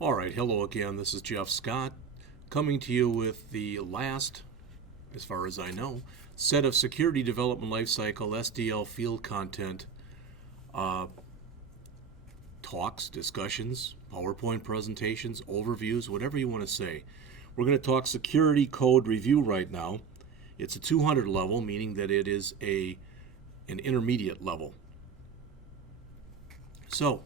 All right, hello again. This is Jeff Scott coming to you with the last, as far as I know, set of Security Development Lifecycle SDL field content talks, discussions, PowerPoint presentations, overviews, whatever you want to say. We're going to talk security code review right now. It's a 200 level, meaning that it is an intermediate level. So,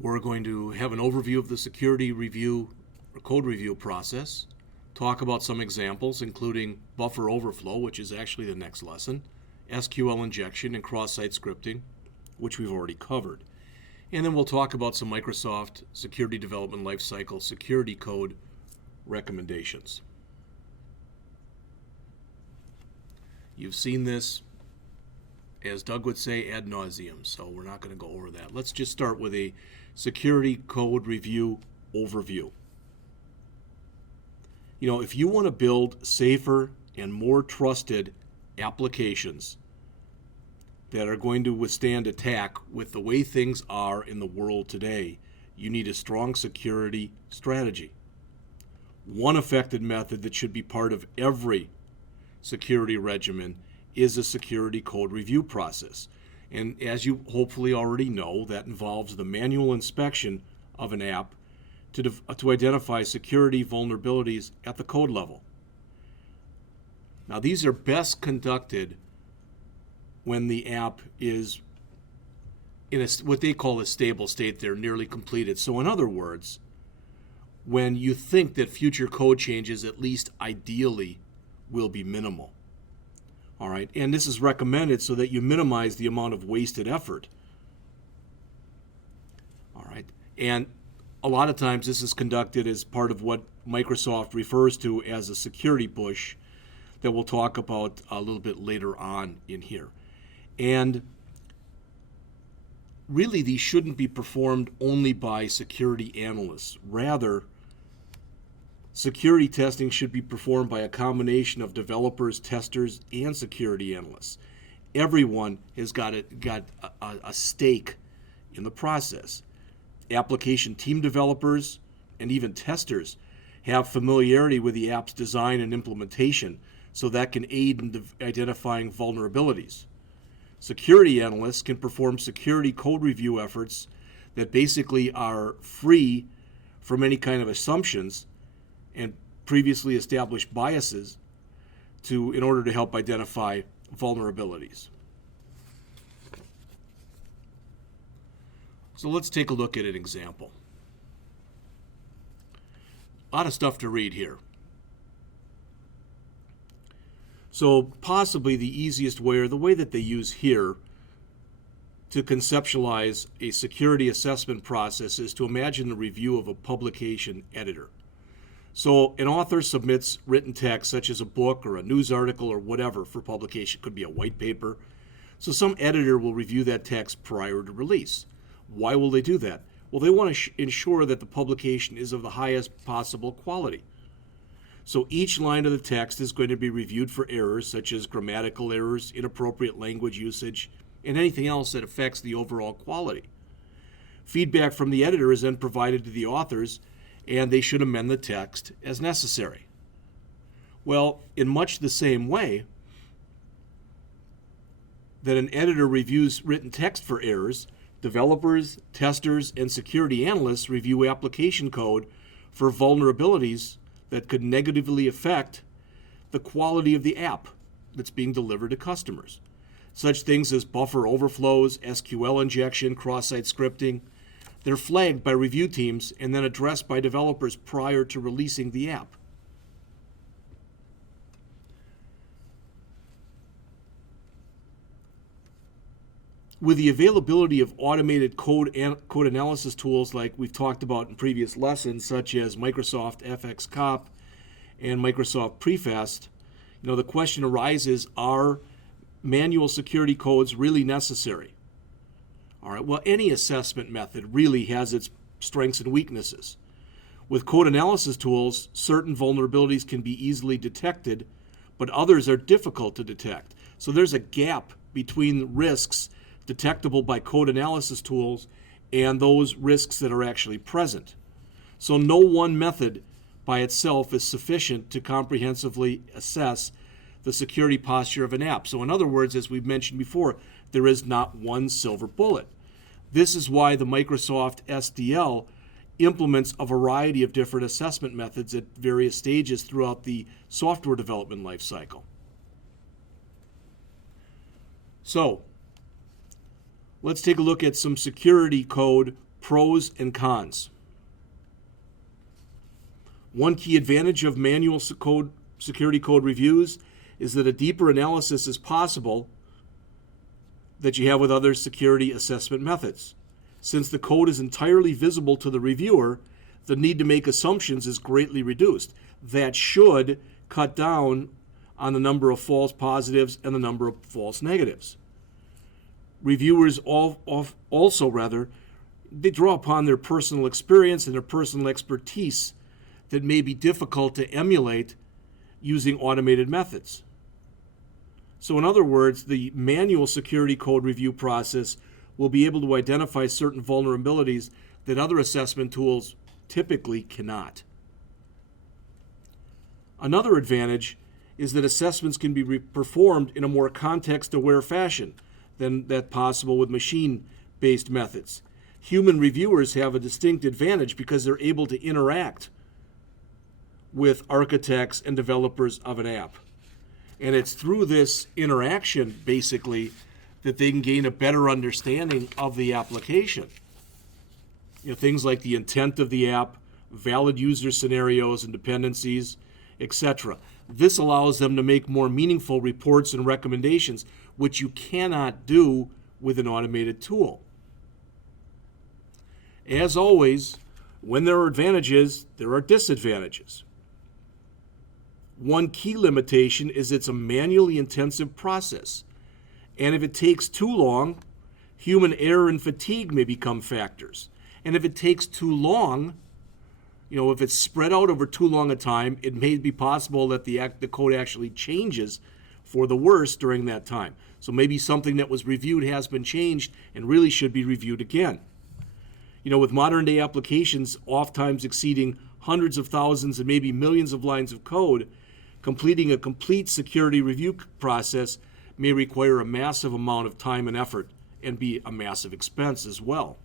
we're going to have an overview of the security review or code review process, talk about some examples, including buffer overflow, which is actually the next lesson, SQL injection, and cross-site scripting, which we've already covered. And then we'll talk about some Microsoft Security Development Lifecycle security code recommendations. You've seen this, as Doug would say, ad nauseum, so we're not going to go over that. Let's just start with a security code review overview. You know, if you want to build safer and more trusted applications that are going to withstand attack with the way things are in the world today, you need a strong security strategy. One effective method that should be part of every security regimen is a security code review process. And as you hopefully already know, that involves the manual inspection of an app to identify security vulnerabilities at the code level. Now, these are best conducted when the app is in what they call a stable state. They're nearly completed. So in other words, when you think that future code changes, at least ideally, will be minimal. All right, and this is recommended so that you minimize the amount of wasted effort. All right, and a lot of times this is conducted as part of what Microsoft refers to as a security push that we'll talk about a little bit later on in here. And really, these shouldn't be performed only by security analysts. Rather, security testing should be performed by a combination of developers, testers, and security analysts. Everyone has got a stake in the process. Application team developers and even testers have familiarity with the app's design and implementation, so that can aid in identifying vulnerabilities. Security analysts can perform security code review efforts that basically are free from any kind of assumptions and previously established biases in order to help identify vulnerabilities. So let's take a look at an example. A lot of stuff to read here. So possibly the easiest way, or the way that they use here to conceptualize a security assessment process, is to imagine the review of a publication editor. So an author submits written text, such as a book or a news article or whatever, for publication. It could be a white paper. So some editor will review that text prior to release. Why will they do that? Well, they want to ensure that the publication is of the highest possible quality. So each line of the text is going to be reviewed for errors, such as grammatical errors, inappropriate language usage, and anything else that affects the overall quality. Feedback from the editor is then provided to the authors, and they should amend the text as necessary. Well, in much the same way that an editor reviews written text for errors, developers, testers, and security analysts review application code for vulnerabilities that could negatively affect the quality of the app that's being delivered to customers. Such things as buffer overflows, SQL injection, cross-site scripting, they're flagged by review teams and then addressed by developers prior to releasing the app. With the availability of automated code analysis tools like we've talked about in previous lessons, such as Microsoft FXCOP and Microsoft Prefast, the question arises, are manual security codes really necessary? All right, well, any assessment method really has its strengths and weaknesses. With code analysis tools, certain vulnerabilities can be easily detected, but others are difficult to detect. So there's a gap between risks detectable by code analysis tools and those risks that are actually present. So no one method by itself is sufficient to comprehensively assess the security posture of an app. So in other words, as we've mentioned before, there is not one silver bullet. This is why the Microsoft SDL implements a variety of different assessment methods at various stages throughout the software development lifecycle. So, let's take a look at some security code pros and cons. One key advantage of manual security code reviews is that a deeper analysis is possible that you have with other security assessment methods. Since the code is entirely visible to the reviewer, the need to make assumptions is greatly reduced. That should cut down on the number of false positives and the number of false negatives. Reviewers they draw upon their personal experience and their personal expertise that may be difficult to emulate using automated methods. So in other words, the manual security code review process will be able to identify certain vulnerabilities that other assessment tools typically cannot. Another advantage is that assessments can be performed in a more context-aware fashion than that possible with machine-based methods. Human reviewers have a distinct advantage because they're able to interact with architects and developers of an app. And it's through this interaction, basically, that they can gain a better understanding of the application. Things like the intent of the app, valid user scenarios and dependencies, etc. This allows them to make more meaningful reports and recommendations, which you cannot do with an automated tool. As always, when there are advantages, there are disadvantages. One key limitation is it's a manually intensive process. And if it takes too long, human error and fatigue may become factors. And if it takes too long, if it's spread out over too long a time, it may be possible that the code actually changes for the worse during that time. So maybe something that was reviewed has been changed and really should be reviewed again. With modern day applications oftentimes exceeding hundreds of thousands and maybe millions of lines of code, completing a complete security review process may require a massive amount of time and effort and be a massive expense as well.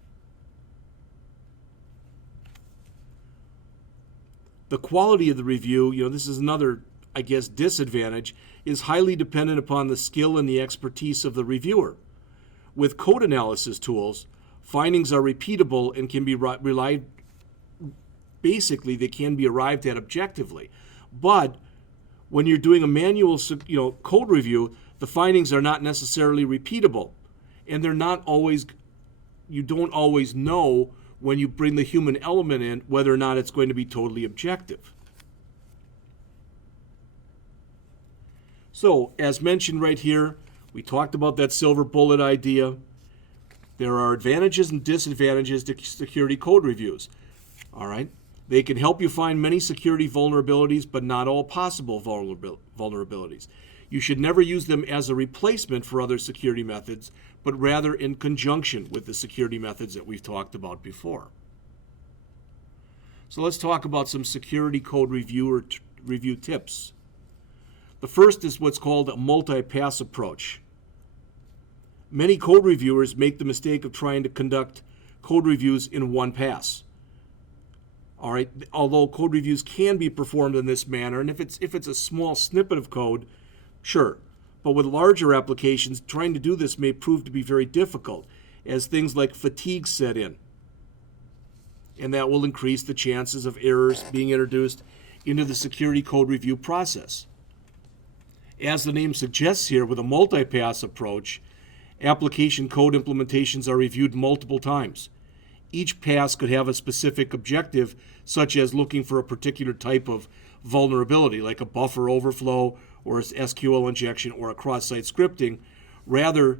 The quality of the review, this is another, disadvantage, is highly dependent upon the skill and the expertise of the reviewer. With code analysis tools, findings are repeatable and can be they can be arrived at objectively. But when you're doing a manual, code review, the findings are not necessarily repeatable, and you don't always know when you bring the human element in whether or not it's going to be totally objective. So, as mentioned right here, we talked about that silver bullet idea. There are advantages and disadvantages to security code reviews. All right? They can help you find many security vulnerabilities, but not all possible vulnerabilities. You should never use them as a replacement for other security methods, but rather in conjunction with the security methods that we've talked about before. So let's talk about some security code review tips. The first is what's called a multi-pass approach. Many code reviewers make the mistake of trying to conduct code reviews in one pass. All right, although code reviews can be performed in this manner, and if it's a small snippet of code, sure. But with larger applications, trying to do this may prove to be very difficult, as things like fatigue set in. And that will increase the chances of errors being introduced into the security code review process. As the name suggests here, with a multi-pass approach, application code implementations are reviewed multiple times. Each pass could have a specific objective, such as looking for a particular type of vulnerability, like a buffer overflow or SQL injection or a cross-site scripting, rather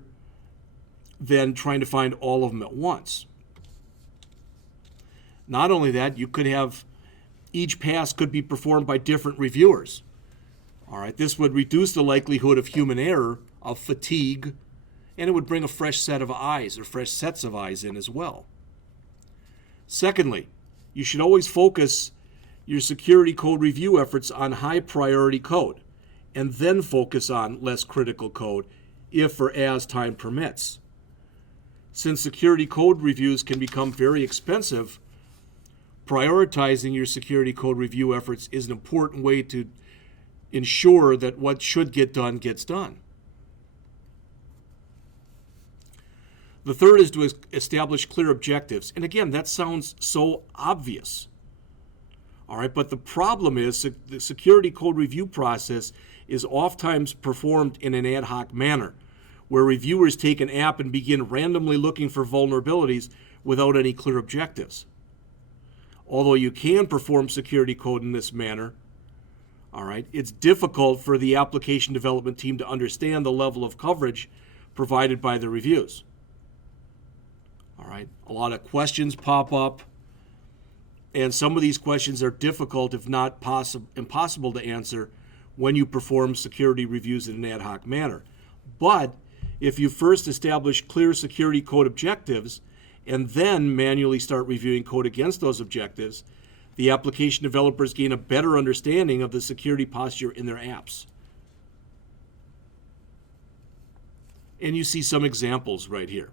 than trying to find all of them at once. Not only that, each pass could be performed by different reviewers. All right, this would reduce the likelihood of human error, of fatigue, and it would bring a fresh set of eyes or fresh sets of eyes in as well. Secondly, You should always focus your security code review efforts on high priority code, and then focus on less critical code if or as time permits. Since security code reviews can become very expensive, prioritizing your security code review efforts is an important way to ensure that what should get done gets done. The third is to establish clear objectives. And again, that sounds so obvious. All right, but the problem is the security code review process is oftentimes performed in an ad hoc manner, where reviewers take an app and begin randomly looking for vulnerabilities without any clear objectives. Although you can perform security code in this manner, all right, it's difficult for the application development team to understand the level of coverage provided by the reviews. All right, a lot of questions pop up, and some of these questions are difficult, if not impossible to answer when you perform security reviews in an ad hoc manner. But if you first establish clear security code objectives and then manually start reviewing code against those objectives, the application developers gain a better understanding of the security posture in their apps. And you see some examples right here.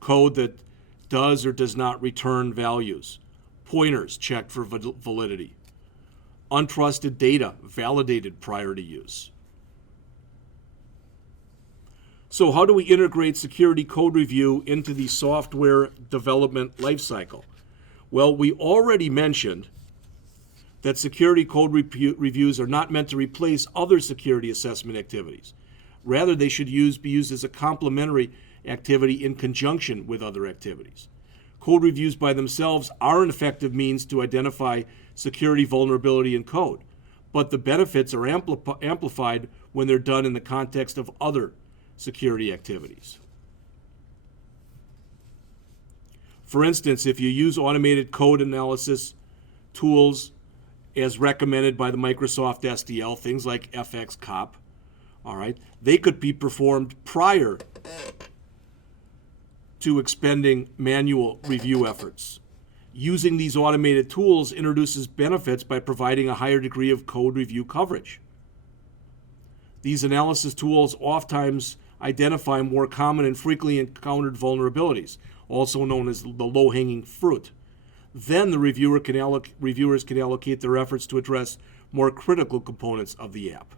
Code that does or does not return values. Pointers checked for validity. Untrusted data validated prior to use. So how do we integrate security code review into the software development lifecycle? Well, we already mentioned that security code reviews are not meant to replace other security assessment activities. Rather, they should be used as a complementary activity in conjunction with other activities. Code reviews by themselves are an effective means to identify security vulnerability in code, but the benefits are amplified when they're done in the context of other security activities. For instance, if you use automated code analysis tools as recommended by the Microsoft SDL, things like FXCOP, all right, they could be performed prior to expending manual review efforts. Using these automated tools introduces benefits by providing a higher degree of code review coverage. These analysis tools oftentimes identify more common and frequently encountered vulnerabilities, also known as the low-hanging fruit. Then the reviewers can allocate their efforts to address more critical components of the app.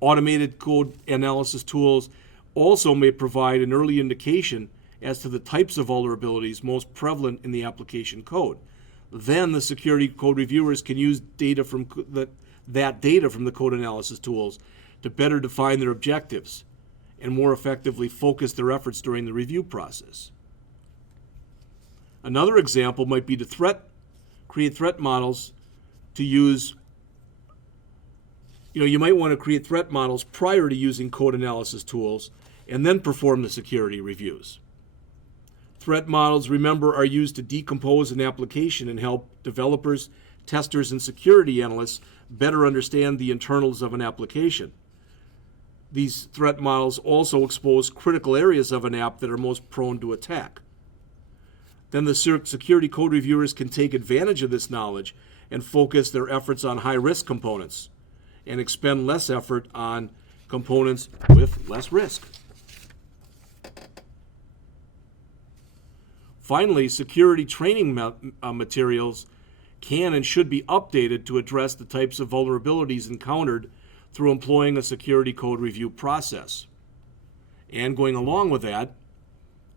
Automated code analysis tools also may provide an early indication as to the types of vulnerabilities most prevalent in the application code. Then the security code reviewers can use data from that data from the code analysis tools to better define their objectives and more effectively focus their efforts during the review process. Another example might be to create threat models to use. You might want to create threat models prior to using code analysis tools and then perform the security reviews. Threat models, remember, are used to decompose an application and help developers, testers, and security analysts better understand the internals of an application. These threat models also expose critical areas of an app that are most prone to attack. Then the security code reviewers can take advantage of this knowledge and focus their efforts on high-risk components and expend less effort on components with less risk. Finally, security training materials can and should be updated to address the types of vulnerabilities encountered through employing a security code review process. And going along with that,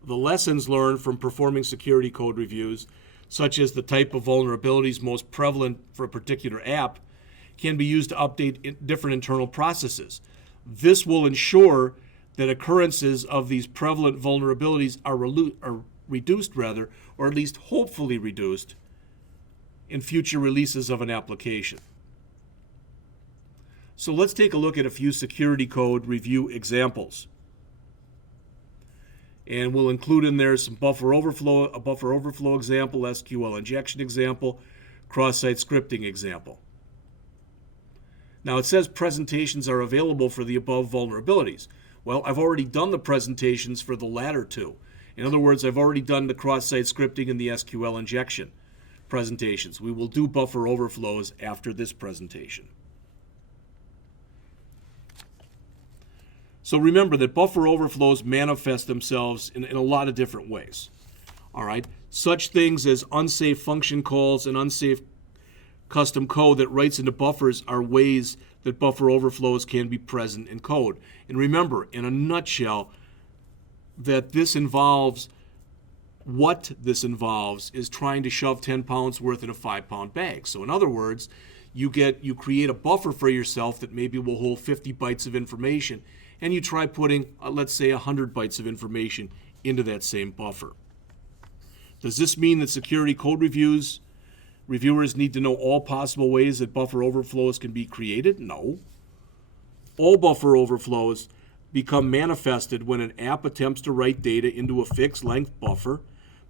the lessons learned from performing security code reviews, such as the type of vulnerabilities most prevalent for a particular app, can be used to update different internal processes. This will ensure that occurrences of these prevalent vulnerabilities are reduced, or at least hopefully reduced, in future releases of an application. So let's take a look at a few security code review examples. And we'll include in there some a buffer overflow example, SQL injection example, cross-site scripting example. Now it says presentations are available for the above vulnerabilities. Well, I've already done the presentations for the latter two. In other words, I've already done the cross-site scripting and the SQL injection. presentations. We will do buffer overflows after this presentation. So remember that buffer overflows manifest themselves in a lot of different ways. All right, such things as unsafe function calls and unsafe custom code that writes into buffers are ways that buffer overflows can be present in code. And remember, in a nutshell, that what this involves is trying to shove 10 pounds worth in a 5-pound bag. So in other words, you create a buffer for yourself that maybe will hold 50 bytes of information, and you try putting, let's say, 100 bytes of information into that same buffer. Does this mean that security code reviewers need to know all possible ways that buffer overflows can be created? No. All buffer overflows become manifested when an app attempts to write data into a fixed length buffer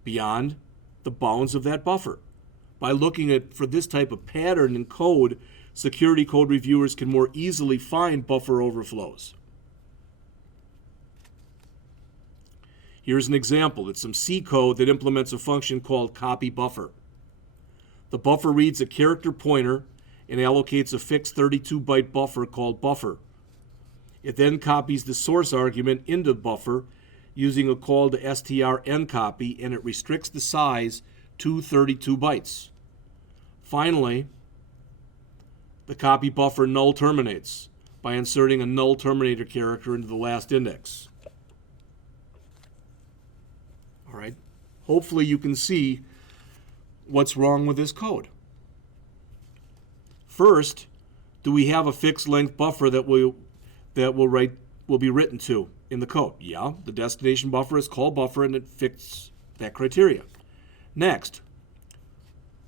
beyond the bounds of that buffer. By looking for this type of pattern in code, security code reviewers can more easily find buffer overflows. Here's an example. It's some C code that implements a function called copy buffer. The buffer reads a character pointer and allocates a fixed 32-byte buffer called buffer. It then copies the source argument into buffer using a call to str_encopy, and it restricts the size to 32 bytes. Finally, the copy buffer null terminates by inserting a null terminator character into the last index. All right. Hopefully you can see what's wrong with this code. First, do we have a fixed length buffer that will be written to in the code? Yeah, the destination buffer is called buffer and it fits that criteria. Next,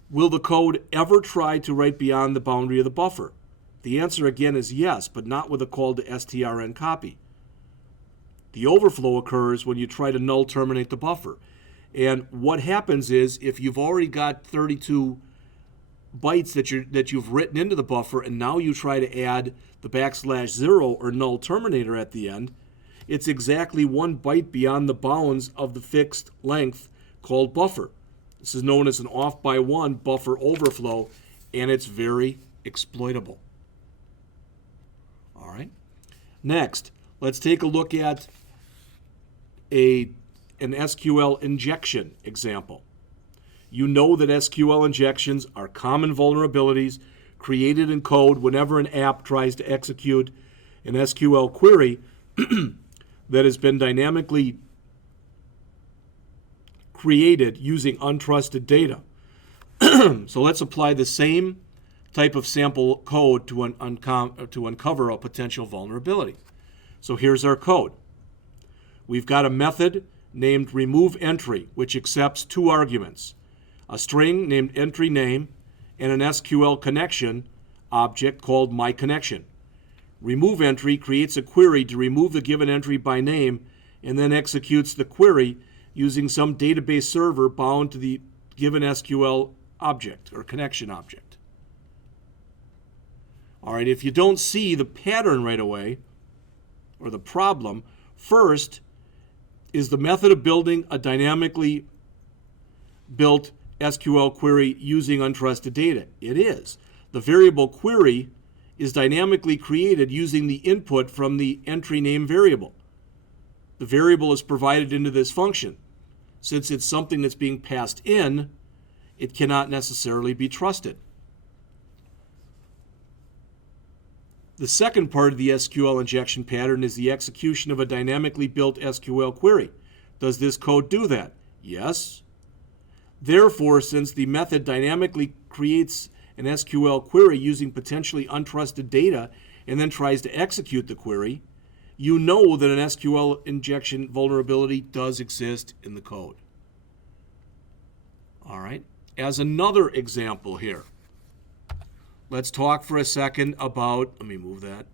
will the code ever try to write beyond the boundary of the buffer? The answer again is yes, but not with a call to str_encopy. The overflow occurs when you try to null terminate the buffer. And what happens is, if you've already got 32 bytes that you've written into the buffer, and now you try to add the \0 or null terminator at the end, it's exactly 1 byte beyond the bounds of the fixed length called buffer. This is known as an off by 1 buffer overflow, and it's very exploitable. All right. Next, let's take a look at an SQL injection example. You know that SQL injections are common vulnerabilities created in code whenever an app tries to execute an SQL query that has been dynamically created using untrusted data. So let's apply the same type of sample code to uncover a potential vulnerability. So here's our code. We've got a method named removeEntry, which accepts 2 arguments, a string named entry name and an SQL connection object called myConnection. RemoveEntry creates a query to remove the given entry by name and then executes the query using some database server bound to the given SQL object or connection object. All right, if you don't see the pattern right away or the problem, first is the method of building a dynamically built SQL query using untrusted data. It is. The variable query is dynamically created using the input from the entry name variable. The variable is provided into this function. Since it's something that's being passed in, it cannot necessarily be trusted. The second part of the SQL injection pattern is the execution of a dynamically built SQL query. Does this code do that? Yes. Therefore, since the method dynamically creates an SQL query using potentially untrusted data and then tries to execute the query, you know that an SQL injection vulnerability does exist in the code. All right. As another example here, let's talk for a second about, let me move that.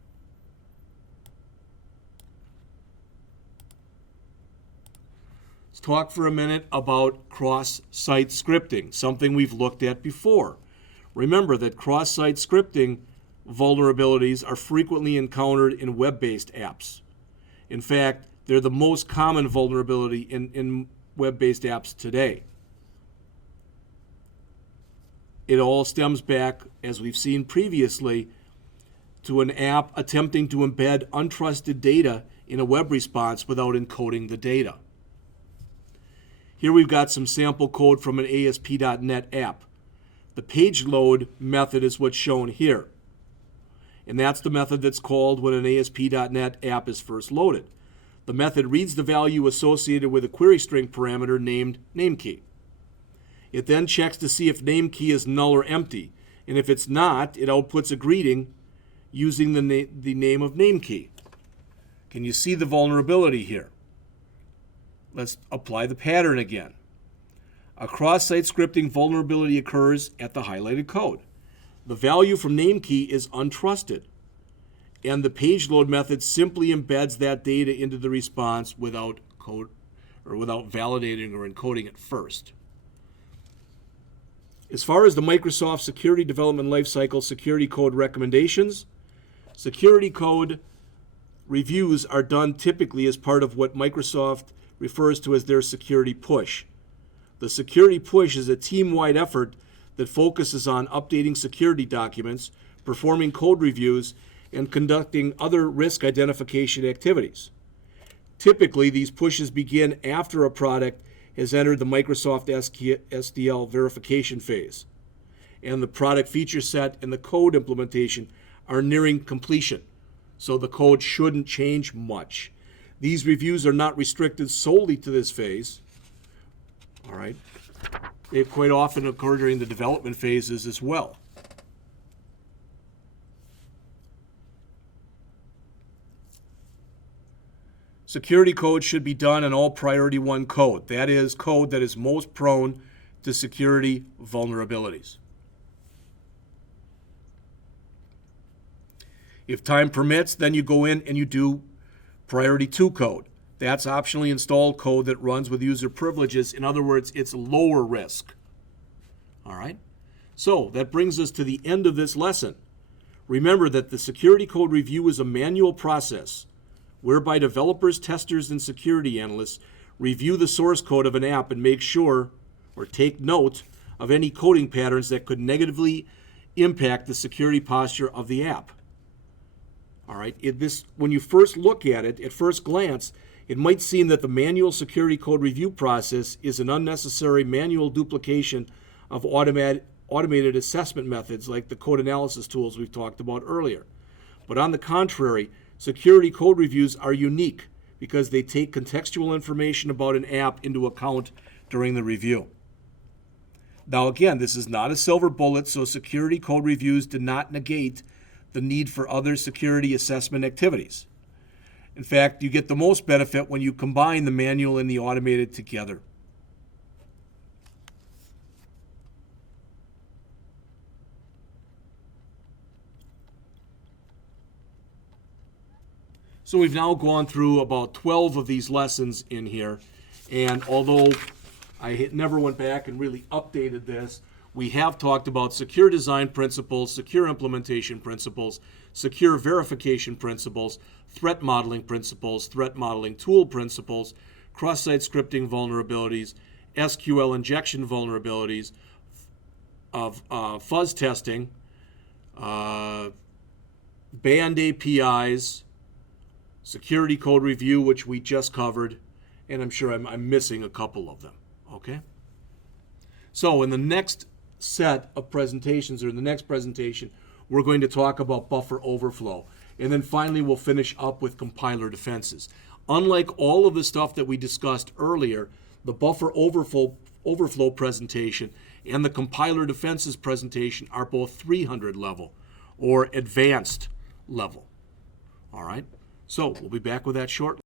Let's talk for a minute about cross-site scripting, something we've looked at before. Remember that cross-site scripting vulnerabilities are frequently encountered in web-based apps. In fact, they're the most common vulnerability in web-based apps today. it all stems back, as we've seen previously, to an app attempting to embed untrusted data in a web response without encoding the data. Here we've got some sample code from an ASP.NET app. The page load method is what's shown here. And that's the method that's called when an ASP.NET app is first loaded. The method reads the value associated with a query string parameter named nameKey. It then checks to see if nameKey is null or empty, and if it's not, it outputs a greeting using the name of nameKey. Can you see the vulnerability here? Let's apply the pattern again. A cross-site scripting vulnerability occurs at the highlighted code. The value from nameKey is untrusted, and the page load method simply embeds that data into the response without validating or encoding it first. As far as the Microsoft Security Development Lifecycle security code recommendations, security code reviews are done typically as part of what Microsoft refers to as their security push. The security push is a team-wide effort that focuses on updating security documents, performing code reviews, and conducting other risk identification activities. Typically, these pushes begin after a product has entered the Microsoft SDL verification phase, and the product feature set and the code implementation are nearing completion, so the code shouldn't change much. These reviews are not restricted solely to this phase. All right. They quite often occur during the development phases as well. Security code should be done on all priority 1 code. That is code that is most prone to security vulnerabilities. If time permits, then you go in and you do priority 2 code. That's optionally installed code that runs with user privileges. In other words, it's lower risk. All right? So that brings us to the end of this lesson. Remember that the security code review is a manual process whereby developers, testers, and security analysts review the source code of an app and make sure or take note of any coding patterns that could negatively impact the security posture of the app. All right, when you first look at it, at first glance, it might seem that the manual security code review process is an unnecessary manual duplication of automated assessment methods like the code analysis tools we've talked about earlier. But on the contrary, security code reviews are unique because they take contextual information about an app into account during the review. Now again, this is not a silver bullet, so security code reviews do not negate the need for other security assessment activities. In fact, you get the most benefit when you combine the manual and the automated together. So we've now gone through about 12 of these lessons in here, and although I never went back and really updated this, we have talked about secure design principles, secure implementation principles, secure verification principles, threat modeling principles, threat modeling tool principles, cross-site scripting vulnerabilities, SQL injection vulnerabilities, of fuzz testing, banned APIs, security code review, which we just covered, and I'm sure I'm missing a couple of them, okay? So in the next set of presentations, or in the next presentation, we're going to talk about buffer overflow. And then finally, we'll finish up with compiler defenses. Unlike all of the stuff that we discussed earlier, the buffer overflow presentation and the compiler defenses presentation are both 300 level or advanced level. All right? So we'll be back with that shortly.